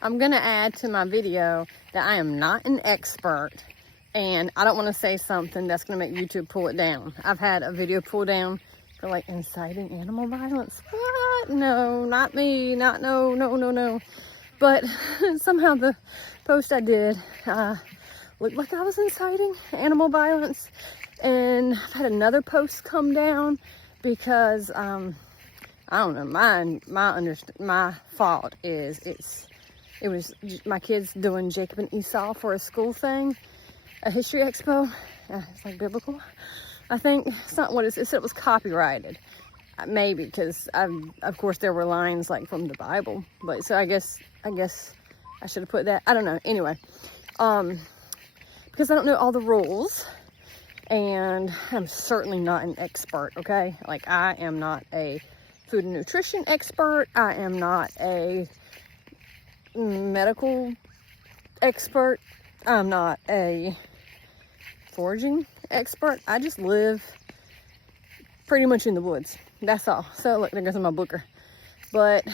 I'm gonna add to my video that I am not an expert, and I don't want to say something that's gonna make YouTube pull it down. I've had a video pull down for like inciting animal violence. What? No, not me. Not no. But somehow the post I did looked like I was inciting animal violence, and I've had another post come down because I don't know. My fault is it was my kids doing Jacob and Esau for a school thing, a history expo. It's like biblical, I think. It's not what it said. It was copyrighted. Maybe because of course there were lines like from the Bible, but so I guess I should have put that. I don't know. Anyway, because I don't know all the rules, and I'm certainly not an expert. Okay, like I am not a food and nutrition expert. I am not a medical expert. I'm not a foraging expert. I just live pretty much in the woods. That's all. So look, there goes my booker. But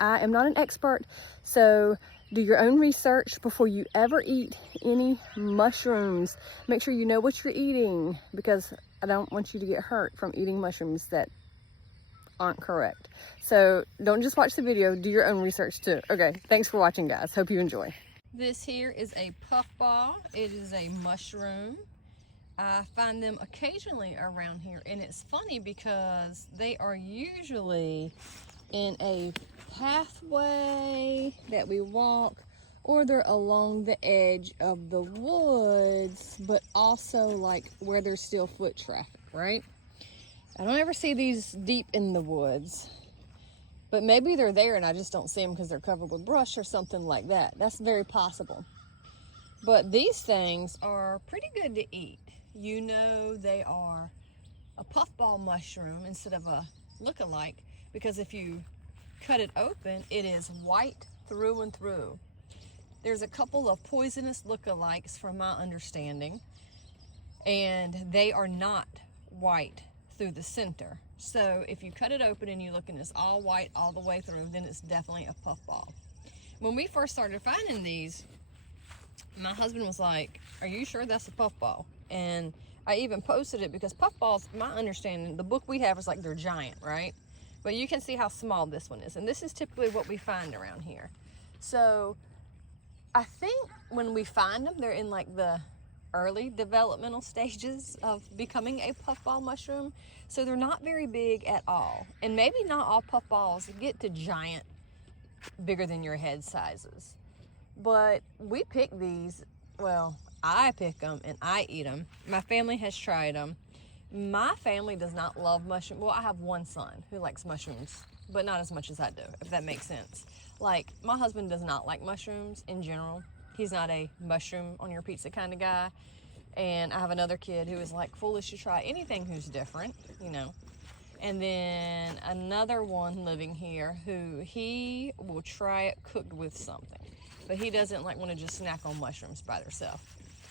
I am not an expert. So do your own research before you ever eat any mushrooms. Make sure you know what you're eating, because I don't want you to get hurt from eating mushrooms that aren't correct. So don't just watch the video, do your own research too. Okay, thanks for watching, guys. Hope you enjoy. This here is a puffball. It is a mushroom. I find them occasionally around here, and it's funny because they are usually in a pathway that we walk, or they're along the edge of the woods, but also like where there's still foot traffic, right? I don't ever see these deep in the woods, but maybe they're there and I just don't see them because they're covered with brush or something like that. That's very possible. But these things are pretty good to eat. You know they are a puffball mushroom instead of a look-alike, because if you cut it open, it is white through and through. There's a couple of poisonous look-alikes from my understanding, and they are not white through the center. So if you cut it open and you look and it's all white all the way through, then it's definitely a puffball. When we first started finding these, my husband was like, "Are you sure that's a puffball?" And I even posted it because puffballs, my understanding, the book we have is like they're giant, right? But you can see how small this one is. And this is typically what we find around here. So I think when we find them, they're in like the early developmental stages of becoming a puffball mushroom. So they're not very big at all. And maybe not all puffballs get to giant, bigger than your head sizes. But we pick these, well, I pick them and I eat them. My family has tried them. My family does not love mushrooms. Well, I have one son who likes mushrooms, but not as much as I do, if that makes sense. Like, my husband does not like mushrooms in general. He's not a mushroom on your pizza kind of guy. And I have another kid who is like foolish to try anything who's different, you know. And then another one living here who he will try it cooked with something. But he doesn't like want to just snack on mushrooms by themselves.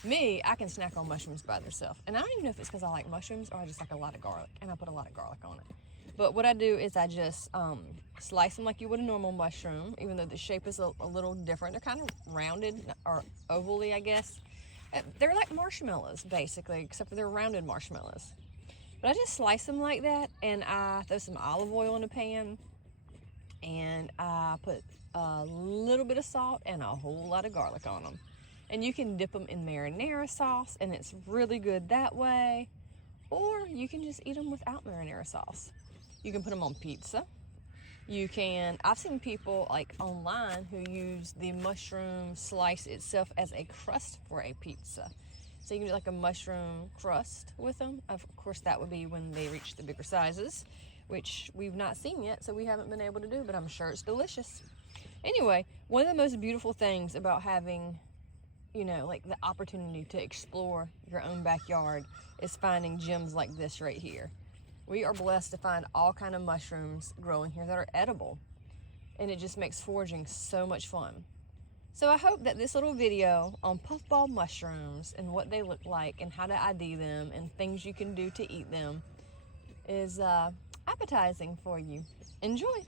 Me, I can snack on mushrooms by themselves. And I don't even know if it's because I like mushrooms or I just like a lot of garlic. And I put a lot of garlic on it. But what I do is I just slice them like you would a normal mushroom, even though the shape is a little different. They're kind of rounded or ovally, I guess. They're like marshmallows, basically, except for they're rounded marshmallows. But I just slice them like that, and I throw some olive oil in a pan, and I put a little bit of salt and a whole lot of garlic on them. And you can dip them in marinara sauce, and it's really good that way. Or you can just eat them without marinara sauce. You can put them on pizza. You can, I've seen people like online who use the mushroom slice itself as a crust for a pizza. So you can do like a mushroom crust with them. Of course, that would be when they reach the bigger sizes, which we've not seen yet, so we haven't been able to do, but I'm sure it's delicious. Anyway, one of the most beautiful things about having, you know, like the opportunity to explore your own backyard is finding gems like this right here. We are blessed to find all kind of mushrooms growing here that are edible, and it just makes foraging so much fun. So I hope that this little video on puffball mushrooms and what they look like and how to ID them and things you can do to eat them is appetizing for you. Enjoy!